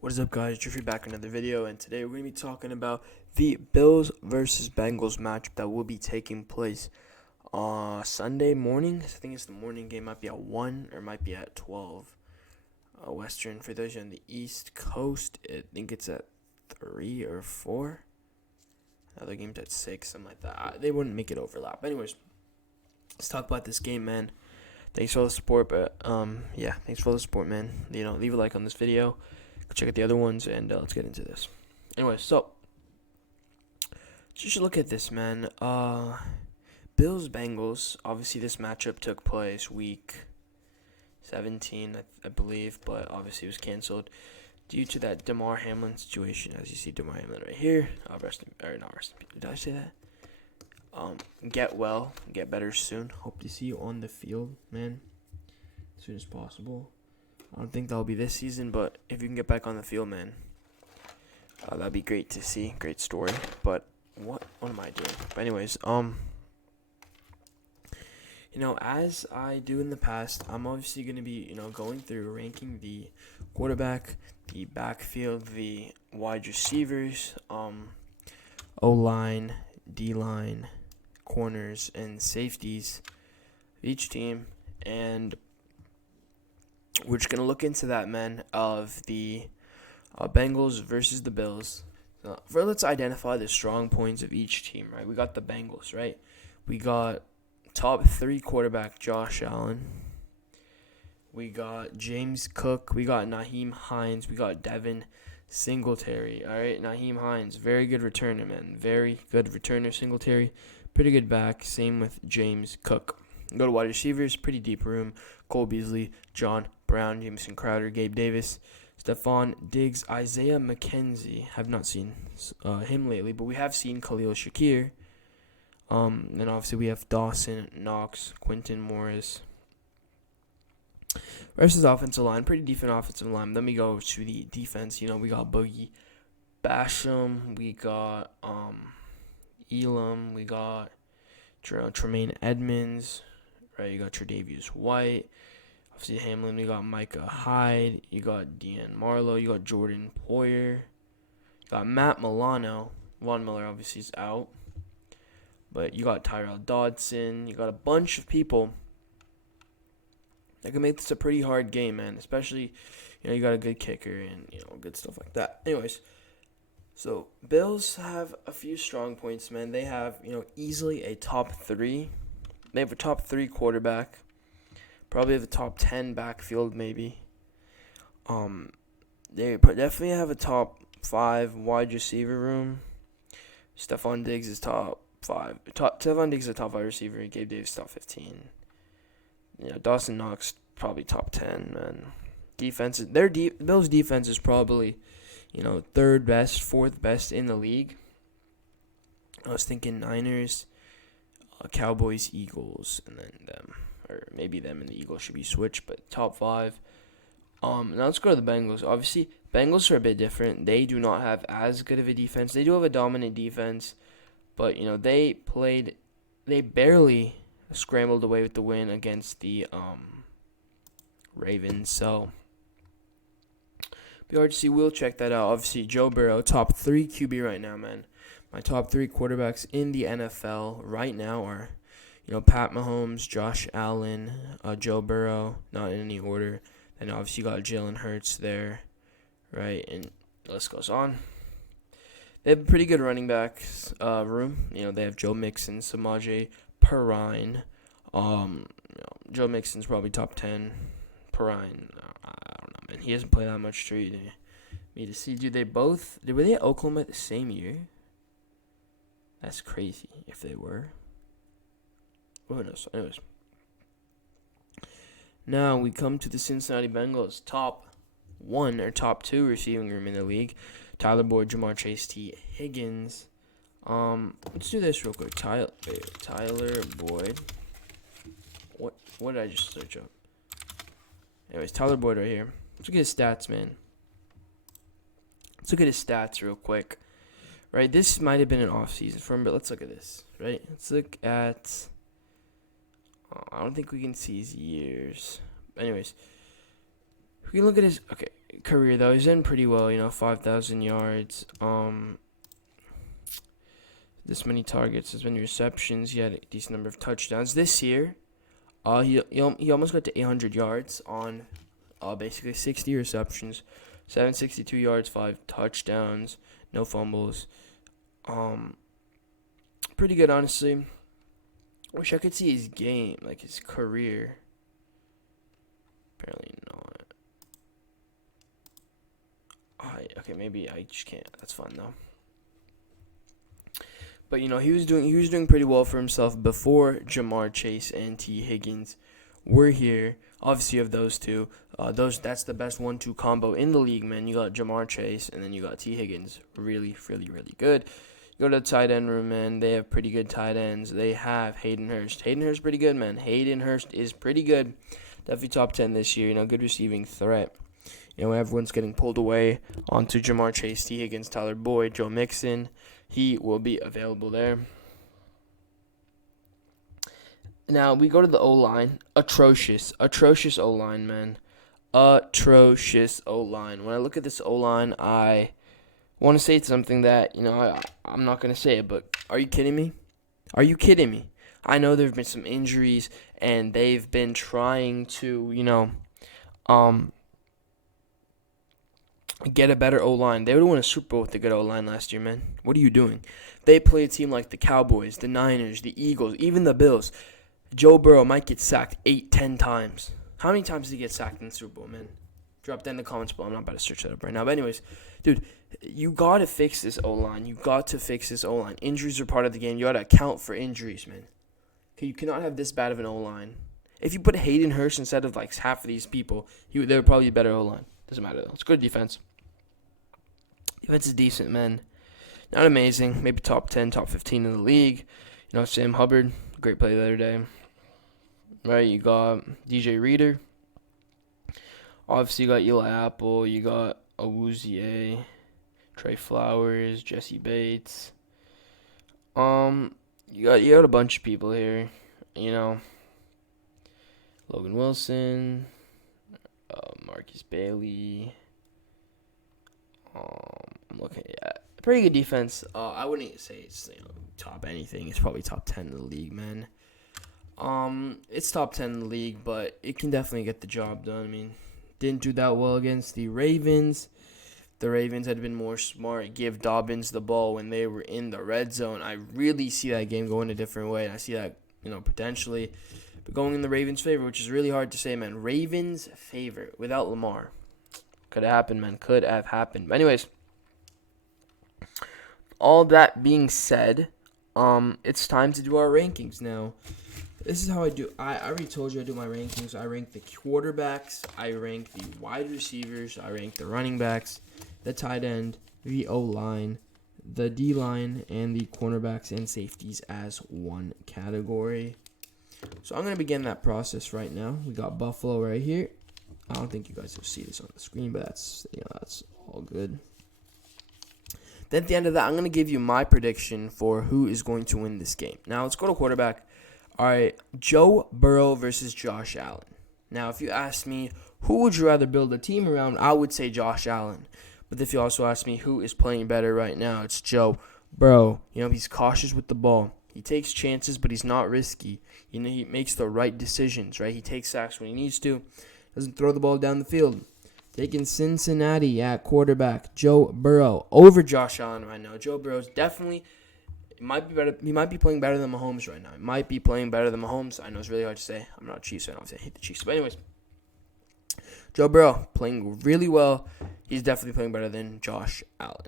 What is up, guys? Jeffrey back with another video, and today we're going to be talking about the Bills versus Bengals matchup that will be taking place Sunday morning. I think it's the morning game. Might be at 1 or might be at 12 Western. For those on the East Coast, I think it's at 3 or 4. Other game's at 6, something like that. They wouldn't make it overlap. Anyways, let's talk about this game, man. Thanks for all the support, but yeah, thanks for all the support, man. Leave a like on this video. Go check out the other ones, and let's get into this. Anyway, so just look at this, man. Bills Bengals. Obviously, this matchup took place week 17, I believe, but obviously it was canceled due to that Damar Hamlin situation. As you see, Damar Hamlin right here. Not rest in peace. Did I say that? Get well, get better soon. Hope to see you on the field, man, as soon as possible. I don't think that'll be this season, but if you can get back on the field, man, that'd be great to see. Great story. But what am I doing? But anyways, as I do in the past, I'm obviously gonna be, going through ranking the quarterback, the backfield, the wide receivers, O-line, D-line, corners, and safeties of each team, and we're just going to look into that, man, of the Bengals versus the Bills. Let's identify the strong points of each team, right? We got the Bengals, right? We got top 3 quarterback Josh Allen. We got James Cook. We got Nyheim Hines. We got Devin Singletary. All right, Nyheim Hines, very good returner, man. Very good returner. Singletary, pretty good back. Same with James Cook. Go to wide receivers, pretty deep room. Cole Beasley, John Brown, Jamison Crowder, Gabe Davis, Stephon Diggs, Isaiah McKenzie. Have not seen him lately, but we have seen Khalil Shakir. And obviously we have Dawson Knox, Quinton Morris. Versus offensive line, pretty decent offensive line. Then we go to the defense. We got Boogie Basham, we got Elam, we got Tremaine Edmonds, right? You got Tre'Davious White. Obviously Hamlin, we got Micah Hyde, you got Dean Marlowe, you got Jordan Poyer, you got Matt Milano. Von Miller obviously is out, but you got Tyrell Dodson. You got a bunch of people that can make this a pretty hard game, man. Especially, you got a good kicker and, good stuff like that. Anyways, so Bills have a few strong points, man. They have, easily a top 3. They have a top 3 quarterback. Probably have a top 10 backfield, maybe. They definitely have a top 5 wide receiver room. Stephon Diggs is top 5. Stephon Diggs is a top 5 receiver. Gabe Davis top 15. Dawson Knox probably top 10, man. Defense, Bills' defense is probably, 3rd best, 4th best in the league. I was thinking Niners, Cowboys, Eagles, and then them. Or maybe them and the Eagles should be switched, but top 5. Now let's go to the Bengals. Obviously, Bengals are a bit different. They do not have as good of a defense. They do have a dominant defense, but, they barely scrambled away with the win against the Ravens. So, be hard to see. We'll check that out. Obviously, Joe Burrow, top 3 QB right now, man. My top 3 quarterbacks in the NFL right now are, Pat Mahomes, Josh Allen, Joe Burrow, not in any order. And obviously you got Jalen Hurts there, right? And the list goes on. They have a pretty good running back room. They have Joe Mixon, Samaje Perine. Joe Mixon's probably top 10. Perine, I don't know, man. He hasn't played that much for me to see. Were they at Oklahoma the same year? That's crazy if they were. Who knows? Anyways. Now we come to the Cincinnati Bengals, top 1 or top 2 receiving room in the league. Tyler Boyd, Jamar Chase, T. Higgins. Let's do this real quick. Tyler Boyd. What did I just search up? Anyways, Tyler Boyd right here. Let's look at his stats, man. Let's look at his stats real quick. Right, this might have been an off season for him, but let's look at this. Right, let's look at. I don't think we can see his years. Anyways, We can look at his career though. He's in pretty well. 5,000 yards. This many targets, this many receptions. He had a decent number of touchdowns this year. He almost got to 800 yards on basically 60 receptions, 762 yards, 5 touchdowns, no fumbles. Pretty good, honestly. Wish I could see his game, like his career. Apparently not. Okay, maybe I just can't. That's fine though. But he was doing pretty well for himself before Jamar Chase and T Higgins were here. Obviously, you have those two. That's the best 1-2 combo in the league, man. You got Jamar Chase and then you got T Higgins. Really, really, really good. You go to the tight end room, man. They have pretty good tight ends. They have Hayden Hurst. Hayden Hurst pretty good, man. Hayden Hurst is pretty good. Definitely top 10 this year. Good receiving threat. Everyone's getting pulled away onto Jamar Chase, T Higgins, Tyler Boyd, Joe Mixon. He will be available there. Now, we go to the O-line. Atrocious O-line, man. Atrocious O-line. When I look at this O-line, I want to say something that, I'm not going to say it, but are you kidding me? Are you kidding me? I know there have been some injuries, and they've been trying to, get a better O-line. They would have won a Super Bowl with a good O-line last year, man. What are you doing? They play a team like the Cowboys, the Niners, the Eagles, even the Bills. Joe Burrow might get sacked 8-10 times. How many times did he get sacked in the Super Bowl, man? Drop that in the comments below. I'm not about to search that up right now. But anyways, dude, you got to fix this O-line. You got to fix this O-line. Injuries are part of the game. You got to account for injuries, man. Okay, you cannot have this bad of an O-line. If you put Hayden Hurst instead of like half of these people, they would probably be a better O-line. Doesn't matter though. It's good defense. Defense is decent, man. Not amazing. Maybe top 10, top 15 in the league. Sam Hubbard, great play the other day. Right, you got DJ Reader. Obviously, you got Eli Apple. You got Awuzie, Trey Flowers, Jesse Bates. You got a bunch of people here. Logan Wilson, Marcus Bailey. I'm looking at pretty good defense. I wouldn't say it's top anything. It's probably top 10 in the league, man. It's top 10 in the league, but it can definitely get the job done. I mean, didn't do that well against the Ravens. The Ravens had been more smart, give Dobbins the ball when they were in the red zone. I really see that game going a different way. I see that, potentially going in the Ravens' favor, which is really hard to say, man. Ravens' favor without Lamar. Could have happened, man. Could have happened. But anyways, all that being said, it's time to do our rankings now. This is how I do. I already told you I do my rankings. I rank the quarterbacks. I rank the wide receivers. I rank the running backs, the tight end, the O-line, the D-line, and the cornerbacks and safeties as one category. So I'm going to begin that process right now. We got Buffalo right here. I don't think you guys will see this on the screen, but that's all good. Then at the end of that, I'm going to give you my prediction for who is going to win this game. Now, let's go to quarterback. All right, Joe Burrow versus Josh Allen. Now, if you ask me, who would you rather build a team around, I would say Josh Allen. But if you also ask me who is playing better right now, it's Joe Burrow. He's cautious with the ball. He takes chances, but he's not risky. He makes the right decisions, right? He takes sacks when he needs to. Doesn't throw the ball down the field. Taking Cincinnati at quarterback, Joe Burrow over Josh Allen right now. Joe Burrow's definitely might be better. He might be playing better than Mahomes right now. He might be playing better than Mahomes. I know it's really hard to say. I'm not a Chiefs fan. I hate the Chiefs. But anyways, Joe Burrow playing really well. He's definitely playing better than Josh Allen.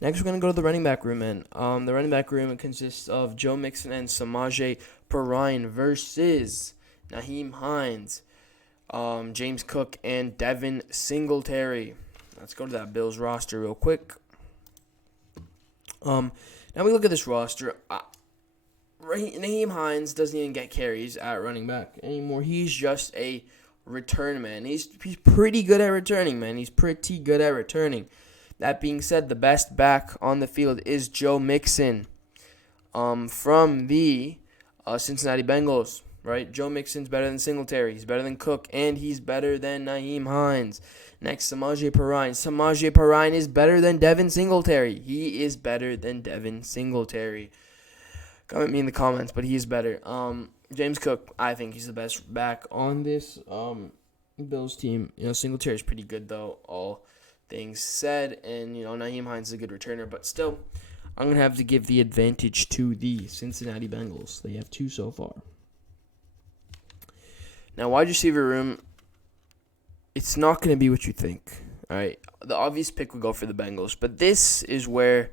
Next, we're going to go to the running back room, man. The running back room consists of Joe Mixon and Samaje Perine versus Nyheim Hines, James Cook, and Devin Singletary. Let's go to that Bills roster real quick. Now we look at this roster. Nyheim Hines doesn't even get carries at running back anymore. He's just a return man. He's pretty good at returning, man. He's pretty good at returning. That being said, the best back on the field is Joe Mixon from the Cincinnati Bengals. right? Joe Mixon's better than Singletary. He's better than Cook, and he's better than Nyheim Hines. Next, Samaje Perine. Samaje Perine is better than Devin Singletary. He is better than Devin Singletary. Come at me in the comments, but he's better. James Cook, I think he's the best back on this Bills team. Singletary's pretty good, though, all things said. And, Nyheim Hines is a good returner. But still, I'm going to have to give the advantage to the Cincinnati Bengals. They have 2 so far. Now, wide receiver room, it's not going to be what you think. All right, the obvious pick would go for the Bengals. But this is where,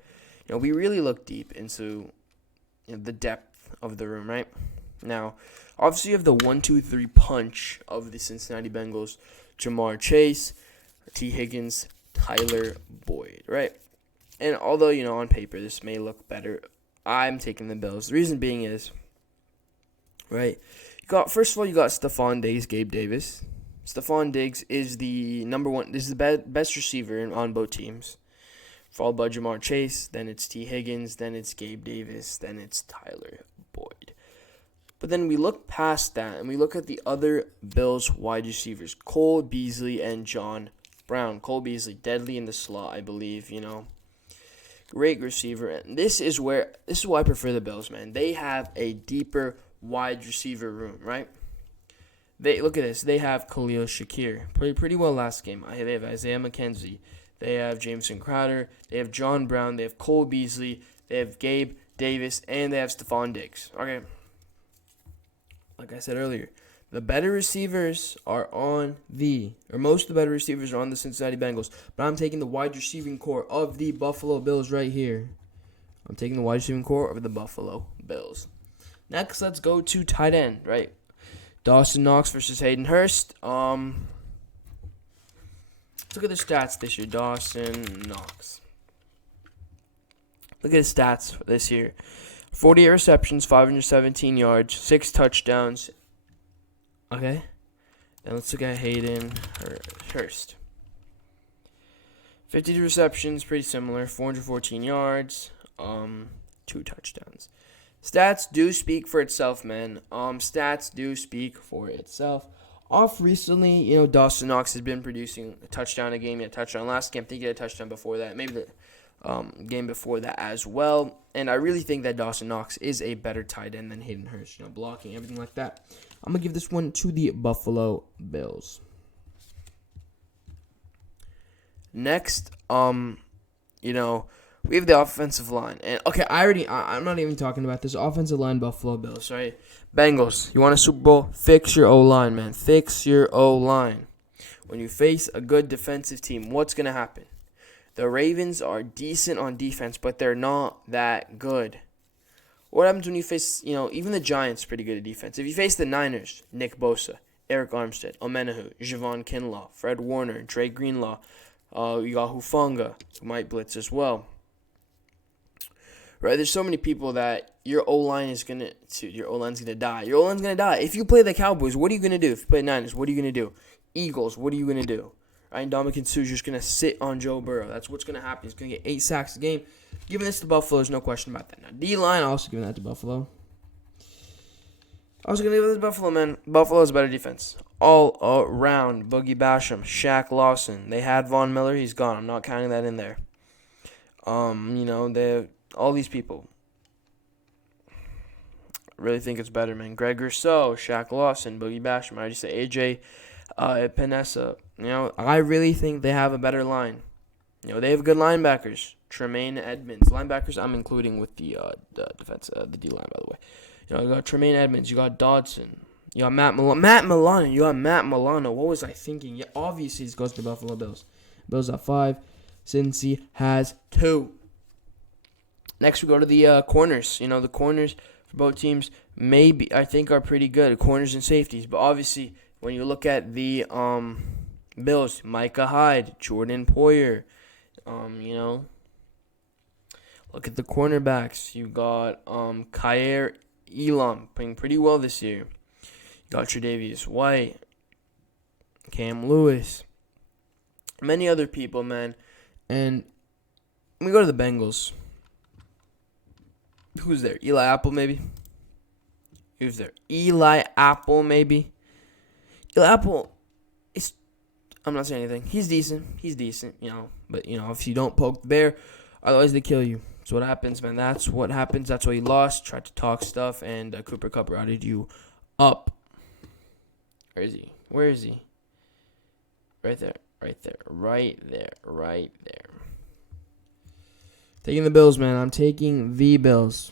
we really look deep into the depth of the room, right? Now, obviously you have the 1-2-3 punch of the Cincinnati Bengals. Jamar Chase, T. Higgins, Tyler Boyd, right? And although, on paper this may look better, I'm taking the Bills. The reason being is, right, first of all, you got Stephon Diggs, Gabe Davis. Stephon Diggs is the number one, this is the best receiver on both teams. Followed by Jamar Chase, then it's T. Higgins, then it's Gabe Davis, then it's Tyler Boyd. But then we look past that, and we look at the other Bills wide receivers, Cole Beasley and John Brown. Cole Beasley, deadly in the slot, I believe, Great receiver. And this is why I prefer the Bills, man. They have a deeper wide receiver room, right? Look at this. They have Khalil Shakir. Played pretty well last game. They have Isaiah McKenzie. They have Jameson Crowder. They have John Brown. They have Cole Beasley. They have Gabe Davis. And they have Stephon Diggs. Okay. Like I said earlier, the better receivers are most of the better receivers are on the Cincinnati Bengals. But I'm taking the wide receiving core of the Buffalo Bills right here. I'm taking the wide receiving core of the Buffalo Bills. Next, let's go to tight end, right? Dawson Knox versus Hayden Hurst. Let's look at the stats this year. Dawson Knox. Look at his stats this year. 48 receptions, 517 yards, 6 touchdowns. Okay. Then let's look at Hayden Hurst. 50 receptions, pretty similar. 414 yards, 2 touchdowns. Stats do speak for itself, man. Stats do speak for itself. Off recently, Dawson Knox has been producing a touchdown a game. He had a touchdown last game. I think he had a touchdown before that. Maybe the game before that as well. And I really think that Dawson Knox is a better tight end than Hayden Hurst. Blocking, everything like that. I'm going to give this one to the Buffalo Bills. Next, we have the offensive line. And okay, I'm not even talking about this offensive line, Buffalo Bills, right? Bengals, you want a Super Bowl? Fix your O-line, man. Fix your O-line. When you face a good defensive team, what's going to happen? The Ravens are decent on defense, but they're not that good. What happens when you face, even the Giants pretty good at defense. If you face the Niners, Nick Bosa, Eric Armstead, Omenahu, Javon Kinlaw, Fred Warner, Dre Greenlaw, you got Hufanga, who might blitz as well. Right, there's so many people that your O-line's gonna die. Your O-line's gonna die. If you play the Cowboys, what are you gonna do? If you play Niners, what are you gonna do? Eagles, what are you gonna do? Right, Ndamukong Suh's just gonna sit on Joe Burrow. That's what's gonna happen. He's gonna get 8 sacks a game. Giving this to Buffalo, there's no question about that. Now D-line, also giving that to Buffalo. I was gonna give it to Buffalo, man. Buffalo's better defense all around. Boogie Basham, Shaq Lawson. They had Von Miller. He's gone. I'm not counting that in there. They all these people. I really think it's better, man. Greg Rousseau, Shaq Lawson, Boogie Basham. I already say AJ Epinesa. I really think they have a better line. They have good linebackers. Tremaine Edmonds. Linebackers I'm including with the defense, the D-line, by the way. You got Tremaine Edmonds. You got Dodson. You got Matt Milano. You got Matt Milano. What was I thinking? Yeah, obviously, this goes to Buffalo Bills. Bills at 5. Cincy has 2. Next, we go to the corners. The corners for both teams I think are pretty good. Corners and safeties. But obviously, when you look at the Bills, Micah Hyde, Jordan Poyer, look at the cornerbacks. You got Kyer Elam playing pretty well this year. You got Tre'Davious White, Cam Lewis, many other people, man. And we go to the Bengals. Who's there? Eli Apple, maybe? Who's there? Eli Apple, maybe. Eli Apple is. I'm not saying anything. He's decent. But if you don't poke the bear, otherwise they kill you. That's what happens, man. That's what happens. That's why he lost. Tried to talk stuff, and Cooper Kupp routed you up. Where is he? Where is he? Right there. Right there. Right there. Right there. Taking the Bills, man. I'm taking the Bills.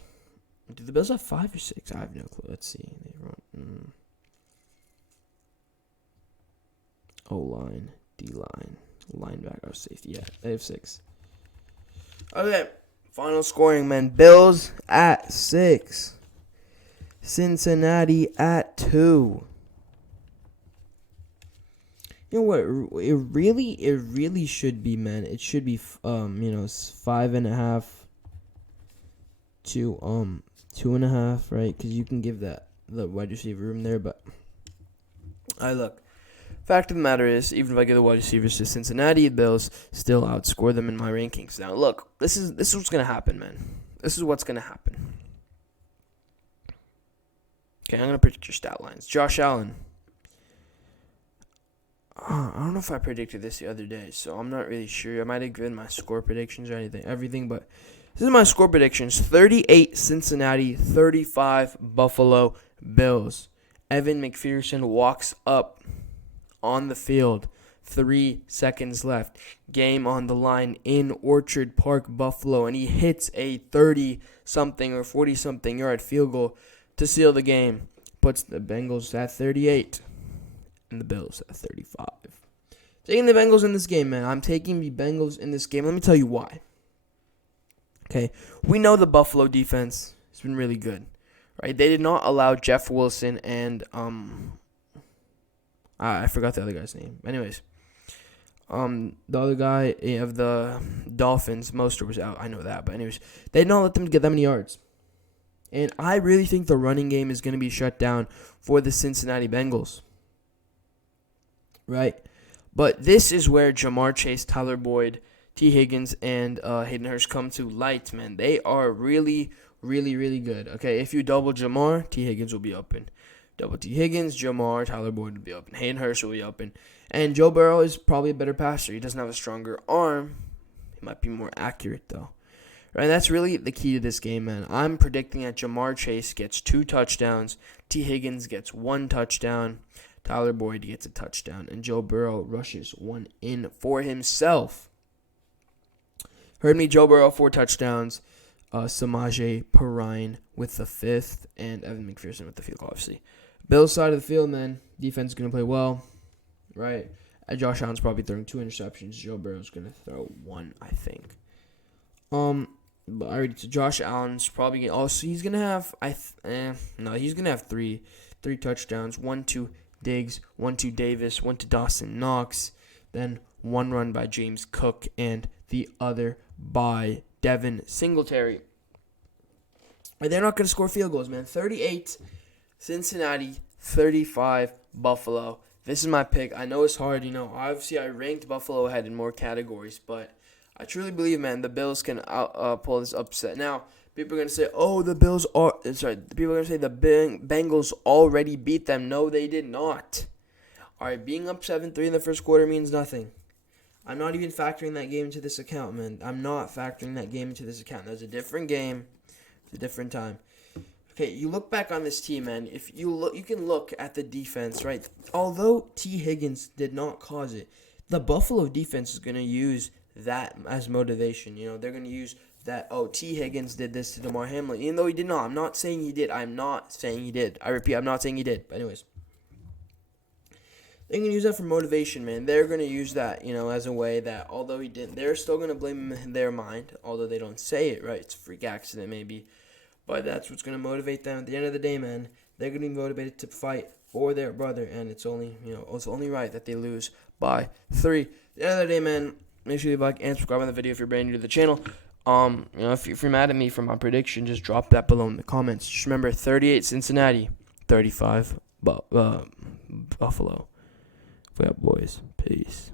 Do the Bills have 5 or 6? I have no clue. Let's see. They run. O-line, D-line, linebacker, safety. Yeah, they have 6. Okay. Final scoring, man. Bills at 6. Cincinnati at 2. You know what? It really should be, man. It should be, 5.5 to 2.5, right? Because you can give the wide receiver room there. But look. Fact of the matter is, even if I give the wide receivers to Cincinnati, the Bills still outscore them in my rankings. Now, look, this is what's gonna happen, man. This is what's gonna happen. Okay, I'm gonna predict your stat lines. Josh Allen. I don't know if I predicted this the other day, so I'm not really sure. I might have given my score predictions or everything, but this is my score predictions: 38 Cincinnati, 35 Buffalo Bills. Evan McPherson walks up on the field, 3 seconds left, game on the line in Orchard Park, Buffalo, and he hits a 30-something or 40-something yard field goal to seal the game. Puts the Bengals at 38 and the Bills at 35. Taking the Bengals in this game, man. I'm taking the Bengals in this game. Let me tell you why. Okay, we know the Buffalo defense has been really good, right? They did not allow Jeff Wilson and I forgot the other guy's name. Anyways, the other guy of the Dolphins, Mostert was out. I know that. But anyways, they did not let them get that many yards. And I really think the running game is going to be shut down for the Cincinnati Bengals. Right? But this is where Jamar Chase, Tyler Boyd, T. Higgins, and Hayden Hurst come to light, man. They are really, really, really good. Okay, if you double Jamar, T. Higgins will be open. Double T. Higgins, Jamar, Tyler Boyd will be open. Hayden Hurst will be open. And Joe Burrow is probably a better passer. He doesn't have a stronger arm. He might be more accurate, though. Right, and that's really the key to this game, man. I'm predicting that Jamar Chase gets 2 touchdowns. T. Higgins gets 1 touchdown. Tyler Boyd gets a touchdown. And Joe Burrow rushes 1 in for himself. Heard me, Joe Burrow, 4 touchdowns. Samaje Perine with the 5th. And Evan McPherson with the field goal, obviously. Bills side of the field, man. Defense is going to play well, right? Josh Allen's probably throwing 2 interceptions. Joe Burrow's going to throw 1, I think. But I already said Josh Allen's probably also he's going to have he's going to have 3 touchdowns. 1 to Diggs, 1 to Davis, 1 to Dawson Knox, then 1 run by James Cook and the other by Devin Singletary. But they're not going to score field goals, man. 38 Cincinnati, 35 Buffalo. This is my pick. I know it's hard, Obviously, I ranked Buffalo ahead in more categories, but I truly believe, man, the Bills can pull this upset. Now, people are going to say, people are going to say the Bengals already beat them. No, they did not. All right, being up 7-3 in the first quarter means nothing. I'm not even factoring that game into this account, man. I'm not factoring that game into this account. That's a different game. It's a different time. Okay, you look back on this team, man. If you look, you can look at the defense, right? Although T. Higgins did not cause it, the Buffalo defense is going to use that as motivation. They're going to use that, T. Higgins did this to DeMar Hamlin, even though he did not. I'm not saying he did. I'm not saying he did. I repeat, I'm not saying he did. But anyways, they're going to use that for motivation, man. They're going to use that, as a way that, although he didn't, they're still going to blame him in their mind, although they don't say it, right? It's a freak accident, maybe. But that's what's going to motivate them. At the end of the day, man, they're going to be motivated to fight for their brother, and it's only, it's only right that they lose by 3. At the end of the day, man, make sure you like and subscribe on the video if you're brand new to the channel. If you're mad at me for my prediction, just drop that below in the comments. Just remember, 38 Cincinnati, 35 Buffalo. We up, boys. Peace.